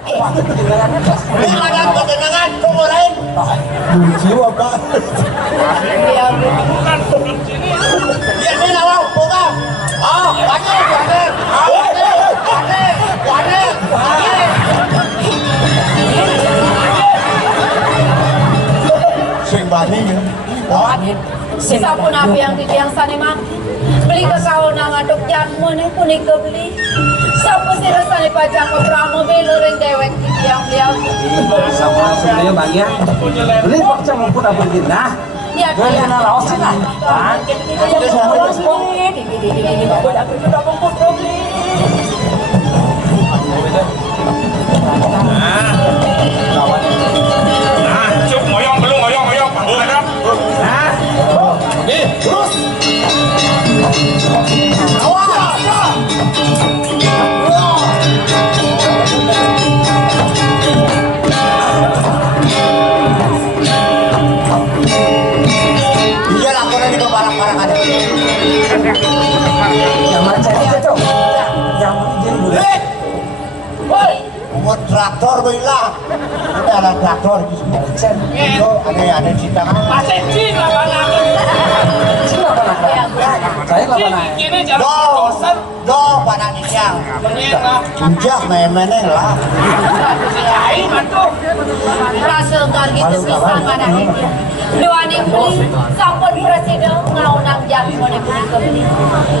Ini ada ketenangan kumurain. Jiwa Pak. Biar ini nawang buka. Oh, banyak. Sing bani ya. Sampun apa yang ditiang sanimak beli ke kau nang aduk jatmu nih kuning ke beli sampun sira sani pajang ke pramo beluring dewek ditiang beliau sama sebenarnya bagian beli paksa mumpun apa gitu nah ya dia na laos na Cuk ngoyong belum ngoyong padahal Nih, terus. Awas. Iya laporan di barang-barang ada. yang mana saya cok yang jadi Woi, umur traktor bilang. Ini ada traktor di sini. Itu ada cinta kan? Cing lah saya nggak pernah ini jalan dosen Do, panak siang. meneng lah Injak memeneng lah. lain mantu rasul gitu pisan mana dia doan yang beli sampun presiden ngaunang jatmu nih beli ke beli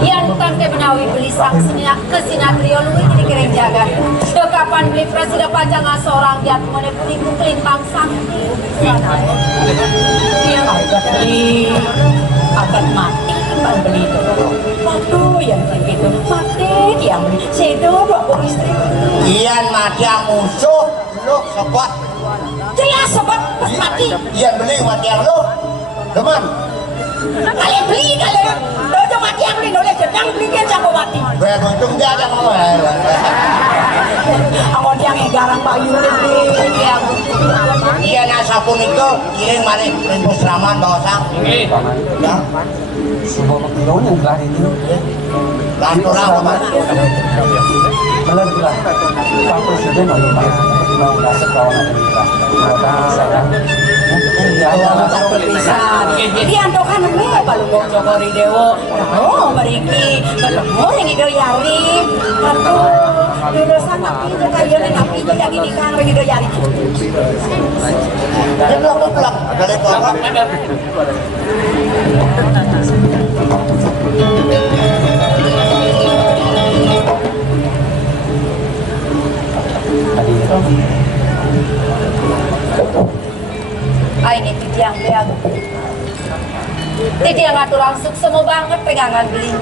yang bukan ke menawi beli saksinya ke sinatrio lu ini kering jaga do kapan beli presiden pajang seorang jatmu nih beli ku kelintang sakti dia beli akan mati kan beli itu waduh yang begitu mati dia beli sedo dua istri Ian mati yang musuh, lu sobat. jelas sobat pas mati Ian beli mati yang lu, teman. kalian beli kalian dojo mati yang beli oleh sedang beli dia jago mati Gue untung dia ada ngomong. awal dia ngegarang bayu beli yang Ian asapun itu kirim balik rindu seraman bawa sang. Ya, sebuah pengetahuan yang belah ini lantur apa man? benar belah Pak Presiden mau kasih kawan kita maka saya jadi antokan me balung Joko Ridewo oh meriki ketemu yang itu yari aduh dulu sana itu kayak tapi lagi di kan lagi do yari Dia pelak-pelak, ada lepo apa? ini titiang beag titiang ngatur langsung semua banget pegangan beli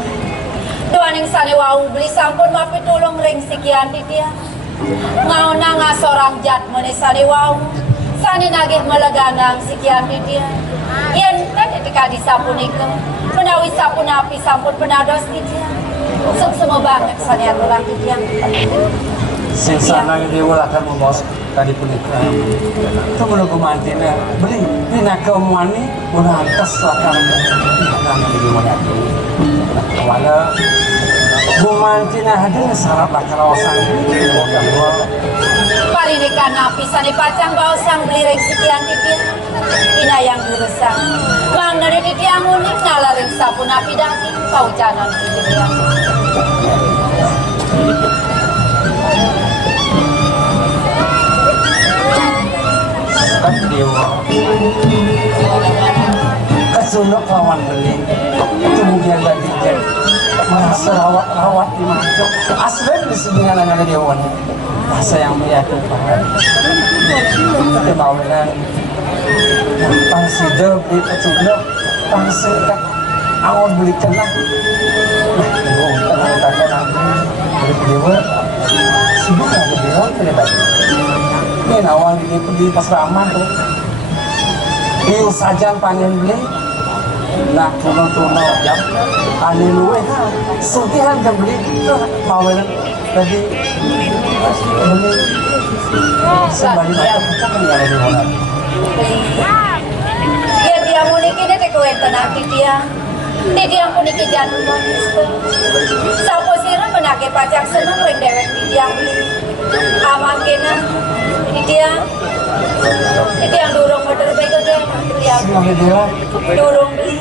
doan yang sane wau beli sampun mapi tulung ring sekian titiang ngau nanga sorang jat mone sane wau sane nagih meleganang sekian titiang yen kan ketika disapun itu menawi sapun api sampun penados titiang semua banget sane aturan titiang sesana yang diwalakan membos tadi pun itu belum kemantina beli ini nak keumuan ni udah atas lakan di mana wala bumantina hadir sarap lakan kawasan parinikan api sane pacang bausang beli ring sekian titiang ina yang gurusang mang dari titiang unik nalaring sapun api dati paucanan titiang dewa kesunuk lawan beli kemudian bagian merasa rawat di mana asli di sini dengan dewa rasa yang meyakinkan kita mau dengan pangsido beli pecunduk pangsikat awal beli kena tenang beli dewa sibuk ada dewa tidak baik ini awal itu di pasraman tuh iu sajan panggil beli nak tuno jam ane luwe sutihan jam beli tuh mau tadi beli sembari macam kan nggak ada di mana dia mau nikah deh kewenten aktif dia pun nikah jangan manis sapo sirah menake pajak seneng ring dewek dia beli aman kena Titi yang durung motor baik aja. Lihat. Sinabi dia, Durung beli.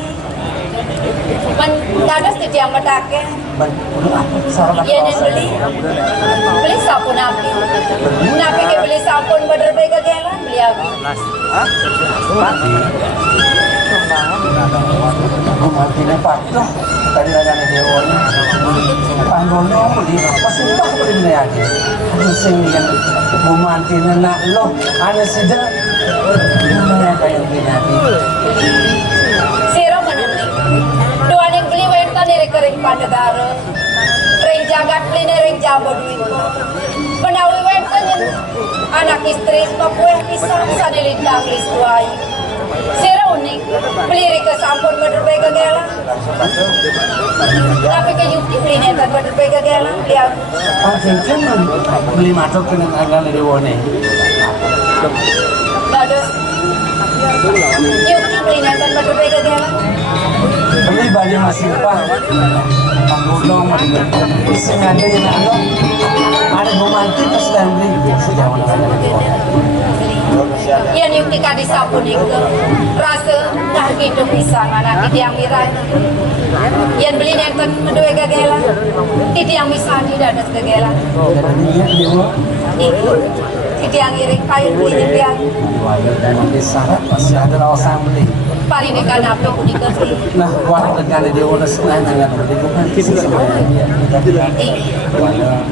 Mendadas titi yang metake. udah apa? Sarap Iya nih beli. Beli sabun api. Napi ke beli sabun motor baik aja lah. Beli aku. Aku matinya Pak lah. Tadi ada dewan. Panggolnya beli pasti tak beli lagi. Aku sing kan bumantinya nak lo. Ada sida. Mana kayak gini lagi. Siro menunjuk. Dua yang beli wenta dari kering pandegara. Ring jagat beli ring jabo duit. Menawi wenta anak istri papue pisang sanilintang lis tuai. Siro unik beli ke sampun berbagai gagela. Tapi ke Yuki beli netan berbagai gagela. Lihat. Oh, cincin beli matok kena agak dewan ni. Bagus. Yuki beli netan berbagai gagela. Beli baju masih pak. Panggulong masih sengaja yang ada. Ada bumanti pas sedang beli sejauh mana dewan. Yan yung tika di sapunik ko. Rasa dah gitu pisang anak titi yang mirai. Yan beli nenten medue gagela. Titi yang misani dadat gagela. Titi yang iring kayu beli nyepian. Dan di syarat masih ada lawasan beli. Pari ni kan api kuning ke beli. Nah, waktu kali dia udah senang dengan beli bukan kisi sebenarnya.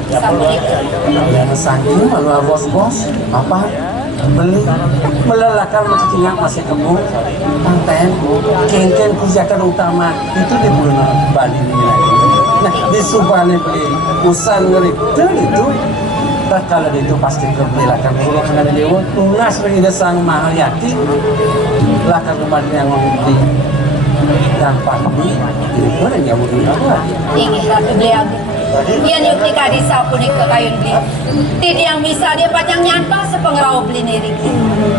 Sapunik ko. Yang sangking malu bos-bos apa beli melelahkan macam masih kebun pantai kengken kegiatan utama itu di bulan Bali ini lagi. Nah di Subang beli usan ngeri itu tak kalau itu pasti kebelilakan pulau kena dewa tunas bagi desang mahayati lakan kembali yang membeli dan pasti itu orang yang mau Ingin tapi beli aku. Yan yung tika di sapunik ko kayo beli. Titi yang bisa dia pajang nyanta sepengerau beli niriki.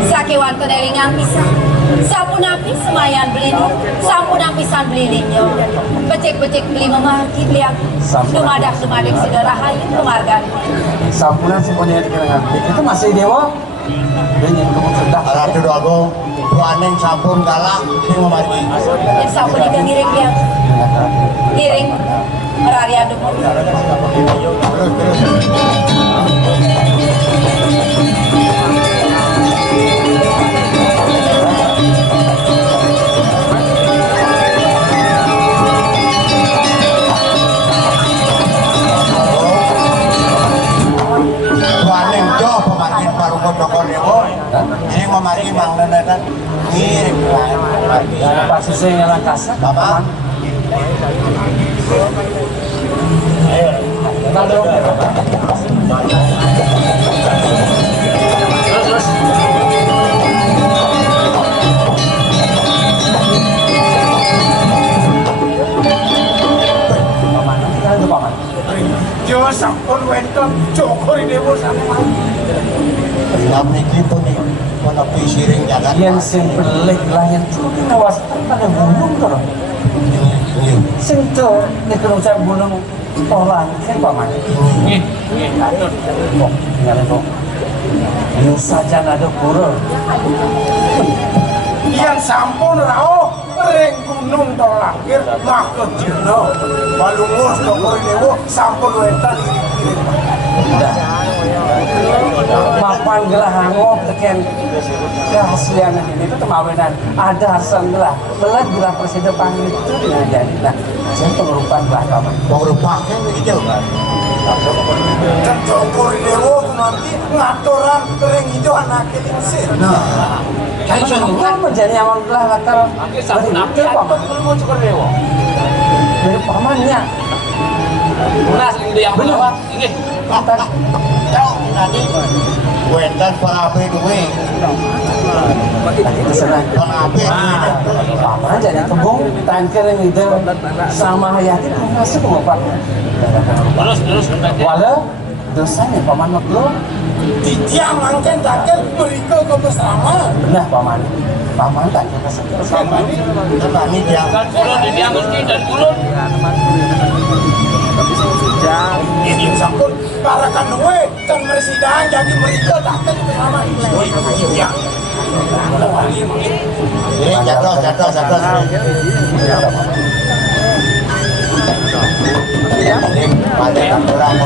Sakiwan teneling yang bisa. Sampun api semayan beli ni. Sampun api san beli linyo. Becek-becek beli memaki beli aku. Dumadak-dumadak sudah rahayu penghargaan. sampunan semuanya dikenal itu masih dewa dan yang kamu sudah Ratu Doago, Tuaneng sampun galak, ini memari. Yang sampun ikan ngiring dia. Ngiring. Merari adu mo. Terus, terus. Tuaneng jo pemakin baru kodokor dewo, ini memari mang nenetan, ngirim dan pas sesuai yang kasar Bapak. Jo sampun wonten Joko Dewo sampun. Dalam negeri pun nih, menepi siring jagat. yang simpelik lah yang cukup kawas pada gunung tuh sing tuh di gunung saya gunung orang kan paman kok nyala kok yang saja ada pura Yang sampun rao ring gunung Tolakir maka jeno balungus Joko Dewo sampun wonten udah mapan gelah hangop teken keaslian ini itu kemawinan ada harsan gelah belat gelah presiden panggil itu dengan jadi nah saya pengerupan gelah kapan Mau rupanya begitu kan? dan Joko Dewo nanti ngaturan ring itu anak kingsir. Nah, kan sudah menjadi amal gelah latar itu paman dari pamannya Lunas itu yang berapa? Ini. Ntar tahu tadi wedan pengape duwe, terserah pengape paman jadi kebung tangkir yang itu sama hayati masuk ke bapak Terus walau dosanya paman makhluk Titiang mangken takel mereka ke pesrama. Benar paman. Paman tak kira sama ini. Apa ini dia? Dan kulon di tiang Gusti dan kulon. Ini sangkut para kanwe dan meresidan jadi mereka takel ke pesrama. Woi, titiang. Jatuh. Banyak orang.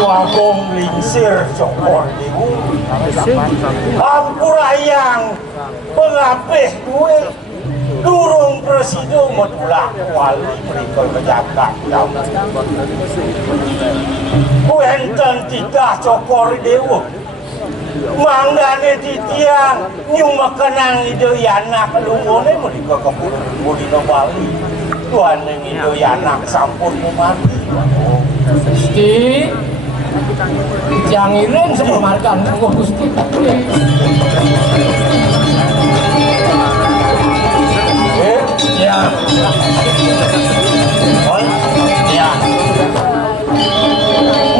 Wagong lingsir cokor ibu. Ampurayang pengapih gue durung presido modulah wali mereka pejabat gue enten tidak cokor dewa manggane titiang nyuma kenang ide anak lungone mereka kebudino wali tuan yang ide anak sampun mati Gusti. Tiang iring sepemarkan kok Gusti. ya Ya.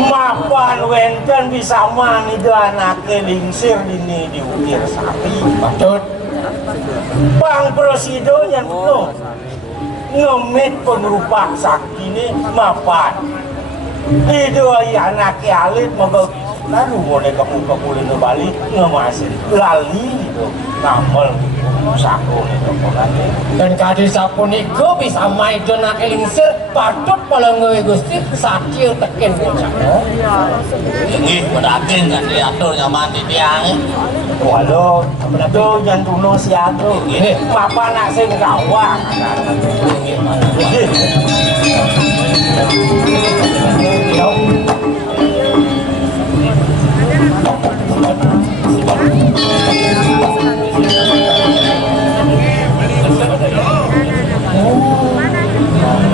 mapan wenten bisa mani do anake lingsir dini diukir sapi Patut. Bang Presido yang penuh ngemit pengerupak sakti ini mapan itu anak alit mau lalu boleh kamu boleh kembali ngemasin lali itu namal sakon itu polanya Dan kadi sapunika bisa maidon nak elingsir patut palengoy Gusti sakil teken bocah. Ini berarti kan diatur nyaman di tiang. waduh itu yang tuno siago apa nak sing kawang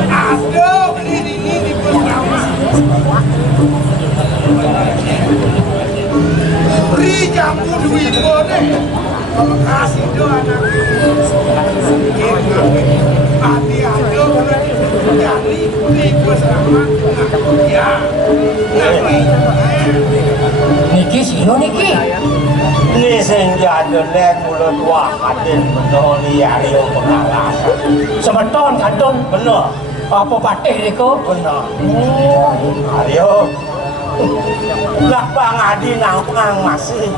ada beli ini di pertama beri jamu duit boleh kalau kasih doa anak hati ada boleh jadi di peseraman ya Niki sino niki? ini senja dolen mulut wah hadir betul ni Aryo pengalasan Sebeton kantong benar apa patih niku? benar Aryo lah Bang Adi nang masih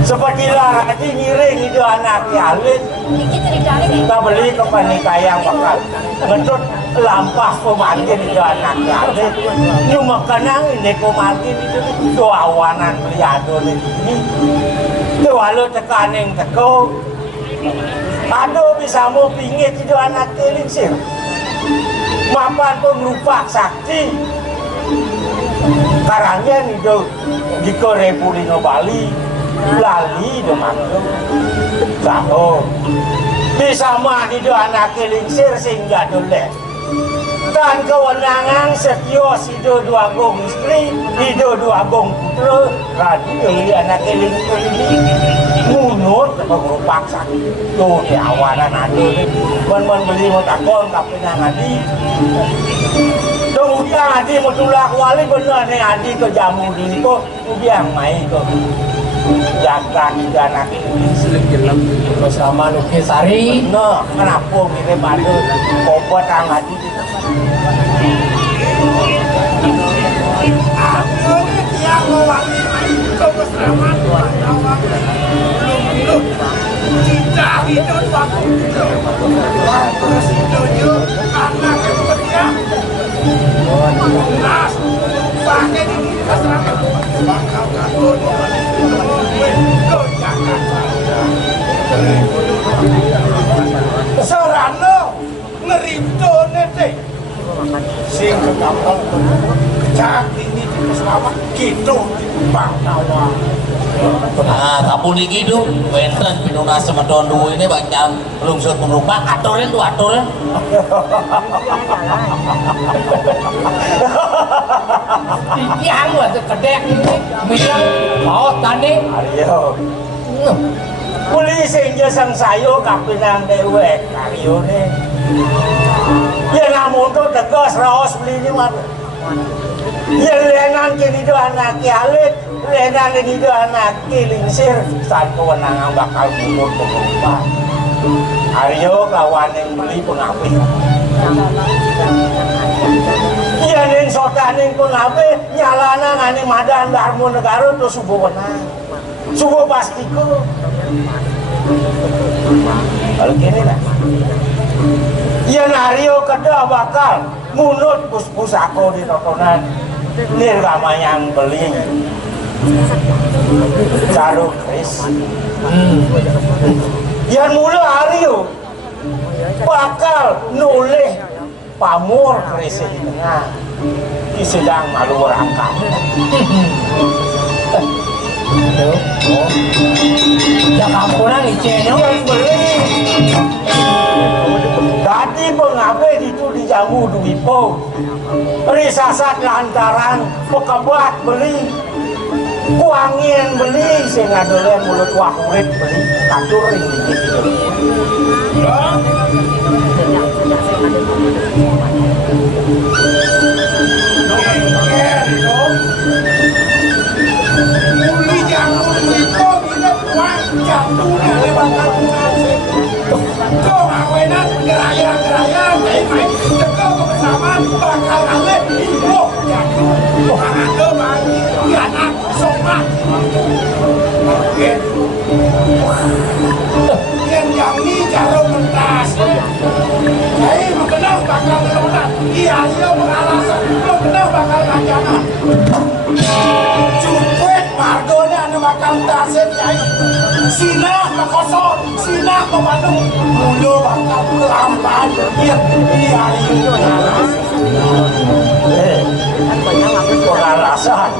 sepertilah Adi ngiring itu anak alit Niki ceritanya nih. kita beli ke panikayang bakal ngedut lampah pemantin itu anak alit cuma kenang ini pemantin itu doawanan beli ado ini doa lo tekaning teko aduh bisa mau pingit itu anak elingsir mapan pengrupak sakti karangnya nih do di Repulino Bali lali do mantu tahu bisa mah di do anak elingsir sehingga doleh dan kewenangan setios itu dua gong istri itu dua gong putra radio anak elingsir ini munut pengrupak sakti tuh di awalan ada men beli motakon tapi nang adi kemudian adi mau tulak wali bener nih adi ke jamu dini kok biang main kok jaga tiga anak elingsir Bersama Nuki Sari. no kenapa mirip ada bobot ang adi aku yang wali ke peseraman tidak hidup waktu terus hidupnya anak yang bekerja nas pakai di peseraman bakal ngatur ke Jakarta Serano ngerito nete sing kekampung kecak ini di peseraman gitu di Bangkawa Nah, tapun iki tuh, benten pinuna semedon duwe ini bacaan lungsur penumpang aturin tuh aturin. Iki anu atuh kedek ini bilang mau tani. Ayo. Kuli sing jesang sayo kapinang dewek karyone. Ya namun tuh tegas raos beli ini mah. Ya lenan kini do anak alit, lenan kini do anak lingsir, saat kewenangan bakal mundur ke penumpang. Aryo kawan yang beli pengapi. Iya ning sotaning pengapi nyalana ngani madan darmu negara tuh subuh wenang. Subuh pastiku. Kalau gini lah. Iya Aryo kada bakal munut pusako di totonan. Nirgama yang beli Caruk Kris. Yang mula Aryo bakal nulih pamur Kris di tengah di sedang malu rangkap. Ya kampunan icenya Yang beli tadi pengabe itu dijamu duipo risasat lantaran pekebat beli kuangin beli sehingga dolen mulut wakurit beli katuring gitu. Uli jangan itu bila kuat jatuhnya lewat kampung. Kau ngawenan geraya-geraya main-main teko kebersamaan bakal ngalih ibu jatuh ada bagi anak somat yang ini cara mentas jadi mengenal bakal ngelonan iya mengalasan mengenal bakal ngajana cukup margonya anu bakal tasir jai sinah mekosor sinah memandung mulu bakal kelampan iya Pengalasan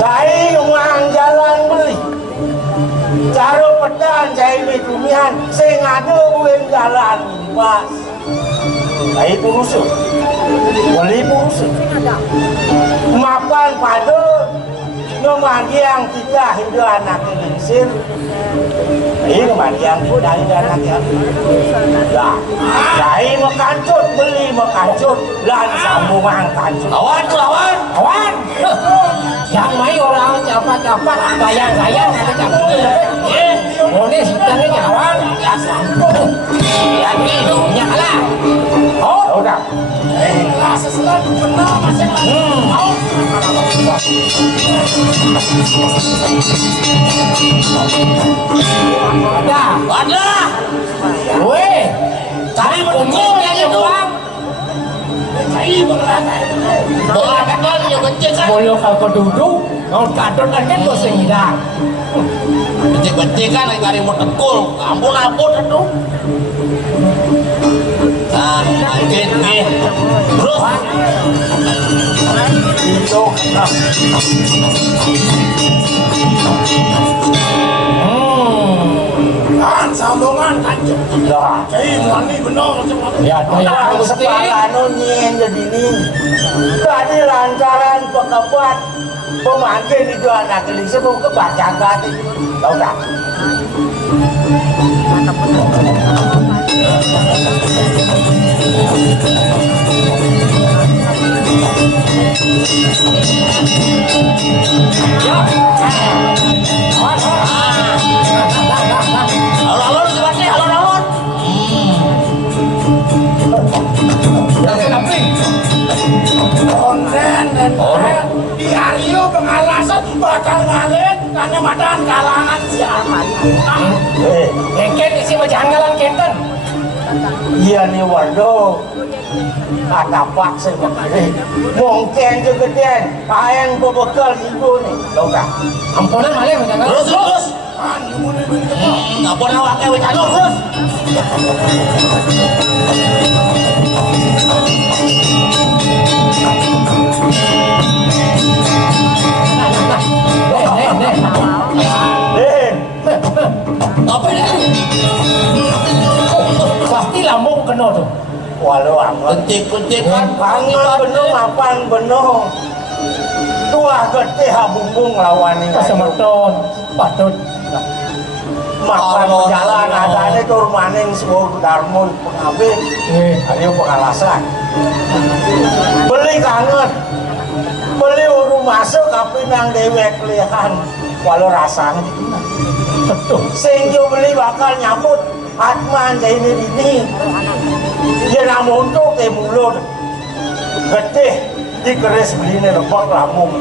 cai uang jalan beli caro pedan cai bitumian sing ada uang jalan mas cai purusu beli purusu makan pada Kemadiang tidak hidup anak lingsir. Ini kemadiang tidak hidup anak yang lah. Jadi mekancut beli mekancut dan sambungan kancut. Lawan tuh lawan. kawan. Yang mai orang capat-capat gayang-gayang ada capat. Boleh sidangnya nyawan. Ya sampun. Ya gitu. Nyala. Oh, udah. Lah sesuatu benar masing-masing. Ada. Weh, Cari betul yang itu. Bola kakak yang kecil kan. boleh kau duduk, kau kadon kan kau sehingga. Becik-becik kan yang cari mau tekul. Ampun itu. Nah, mungkin nih. Terus. Itu Kan sambungan kancut. dah. Cai mani benar macam-macam. Ya, ada yang Aku mesti. sepakano nyen jadi ini. Tadi lantaran pekebat pemangkin itu anak keling sebelum kebacakan itu. Tahu tak? Alon-alon sebabnya alon-alon. Konten dan di Aryo pengalasan bakal ngalet karena madan kalangan siapa. Keken isi berjanggalan kenten. Iya nih Wardo. Kata pak saya begini. Mungkin juga den. Ayang berbekal ibu nih. Tahu tak? Ampunan malah berjanggalan. Terus. Kan muni begitu. Ngapun awaknya wicano terus. Den, Apa ya? Pasti lambung kena tuh. walau amat. Kuncik kan Pangan bener, mapan bener. Tua gede habubung lawan ini. Kesemeton, patut. Makan jalan adanya tur maning sebuah darmo pengabih. Ayo pengalasan. Beli kangen. Beli urung masuk tapi nang dewek lihat. Walau rasanya Betul. sehingga beli bakal nyambut Atman jadi ini dia namun tuh ke mulut gede dikeres beli ini lepot lamung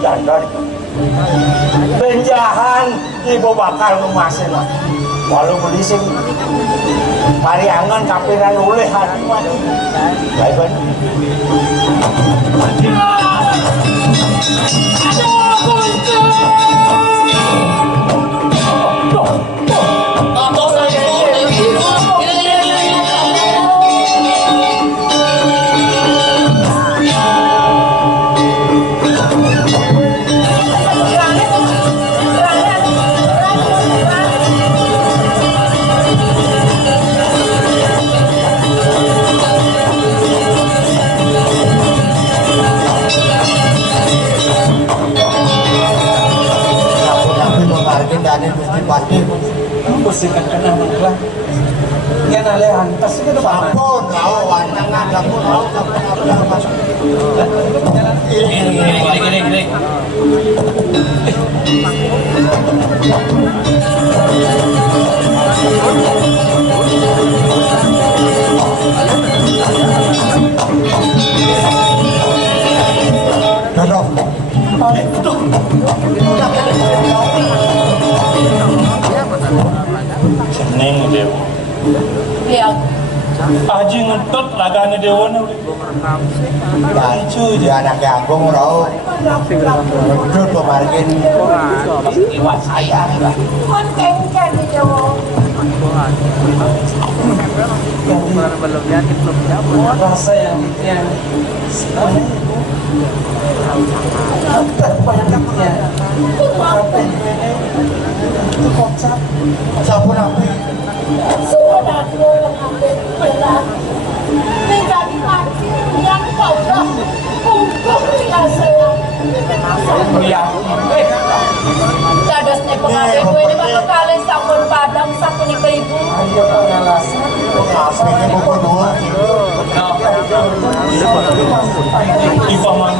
dandan penjahan ibu bakal ngemasin lah walau beli sing pariangan kapiran oleh hati mati baik bener Pusing kena mangklah. Yan ale antas itu Pak. Ampun, kau wancangan kamu tahu apa? Gini. Dadok. seneng dia Lihat. aji ngentot lagane dewa nih Lucu dia anak Agung tahu. Betul pemargin. Iwat saya. Konten jadi jauh. Rasa yang sebenarnya banyaknya itu kocak Siapa nabi? Sudah yang ambil berat. Menjadi mati yang kau dah untuk biasa. Dados ne pengabe gue ini maka kalian sampun padang sampun ibu. ayo pengalasan Aslinya buku dua. di paman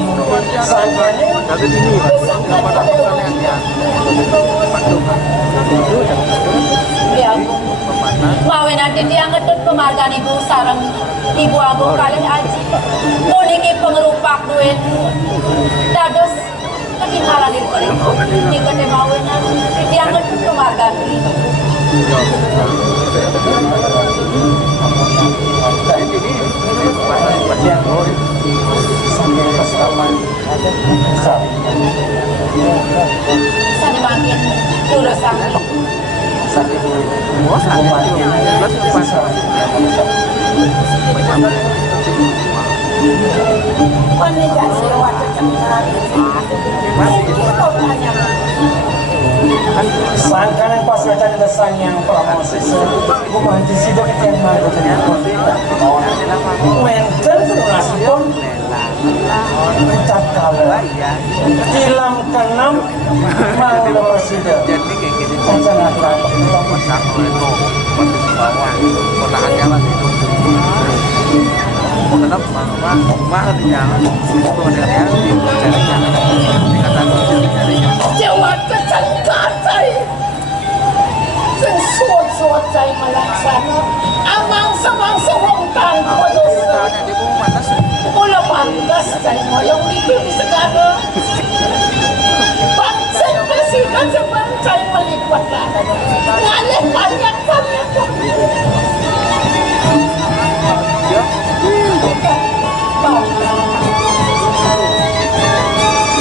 Ya, mau nanti dia ngetut pemargaan ibu sarang ibu agung kalian aji. Muniki pengerupak duit. Dados ketinggalan itu di kete mau nanti dia ngetut pemargaan ibu. Sana makin tulus sakit. Pendidikan lewat sangkan yang pas wetan desang yang promosi bukan di situ yang mau wenten pun ucap kalah tilam kenam mau lepas situ saja nak Jawa kecangkatai Sensuat-suat saya melaksana Amang-samang wongkan Wadusa Mula pantas saya moyong itu di segala Bangsay presiden sebangsay melipat Ngalih banyak kami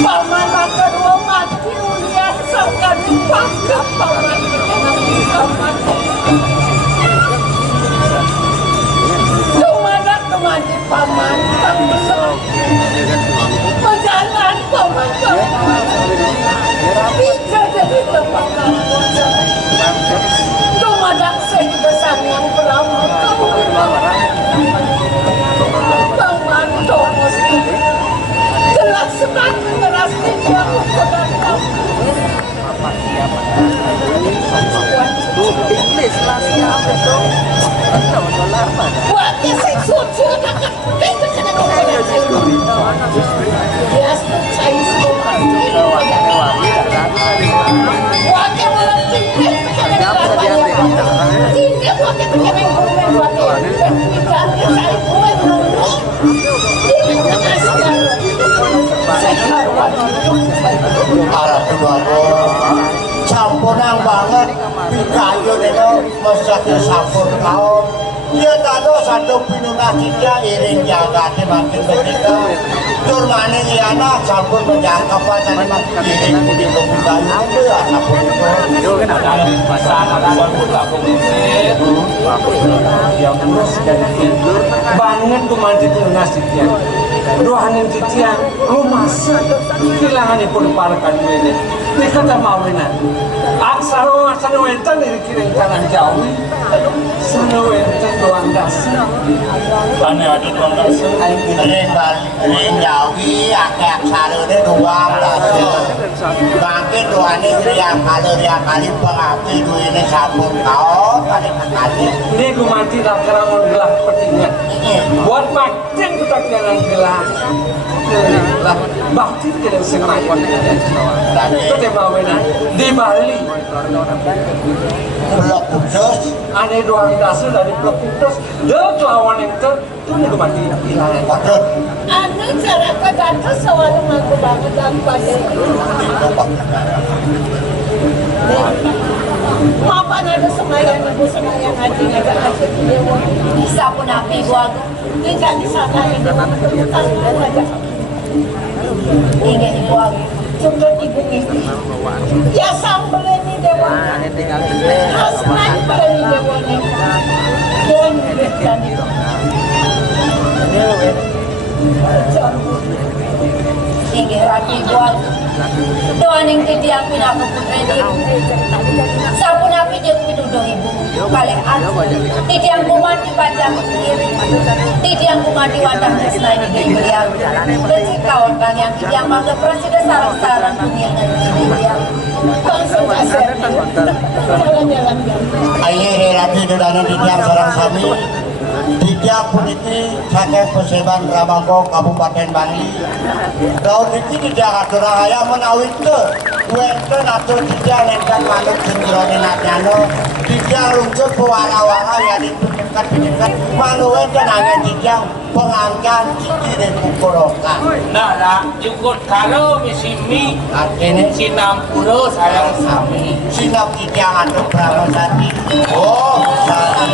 Paman maka dua mati mulia Sangkan pangkat paman Paman Kemana kemana paman Berjalan paman Bisa Buatnya saya suci, kita kena ngomong. Yes, saya suka. Buatnya malah cinta, kena ngomong. Cinta buatnya kena ngomong. Buatnya saya buat ngomong. Arah kedua campuran banget kayu itu masaknya sampur kau dia tahu satu pinunah kita iring jagati makin ketika turmani iana campur menjangkau tadi makin iring di lebih kayu itu ya sampur itu yang terus dari bangun tuh mandi pinunah sitian doanin titian lumas kehilangan pun parkan ini ini kata mawina aksara wenten dari kiri kanan jauh sana wenten doang dasar ane ada doang dasar ring jawi ake aksara ini doang dasar bangkit doanya riak kali pengapi duitnya sampur kau kali kali ini gue mati tak keramon gelap petingan buat makin kita jalan gelap lah bakti kita semayan itu deh bawena di Bali blok khusus ada doang dasar dari blok khusus dia lawan itu nih gue mati hilang patut Anu cara kagata selalu ngaku banget dan pada Mapa ada semayan ibu semayan ngaji ngajak ngaji dewa. Bisa pun api gua tidak disana ini memperlukan ngajak. Ingin ibu aku cuma ibu ini. Ya sambel ini dewa. Asman ini dewa ini. Dan dan itu. Ingin rapi gua. Doa ning tidiang pinapuputra ini. Sapun api jeung pidudong ibu. Kalih anu. Tidiang kuman dibaca sendiri. Tidiang kuman diwadah tresna ini beliau. Dadi kawan bang yang tidiang mangga presiden sarang-sarang dunia tidiang. Langsung kasih. Jalan-jalan. ayo relasi dodana tidiang sarang sami tidiang puniki saking Peseban Ramanggo Kabupaten Bali daun iki tidiang aturahaya menawi ke wenten atur tidiang lengkap manuk sendiri natnyano tidiang runcuk pewara-wara yang dipedekat manuk wenten angin tidiang pengangkan ciki dan kukurokan Nah lah, cukup kalau misimi artinya sinam puluh sayang sami. sinap tidiang atur Pramosati oh salah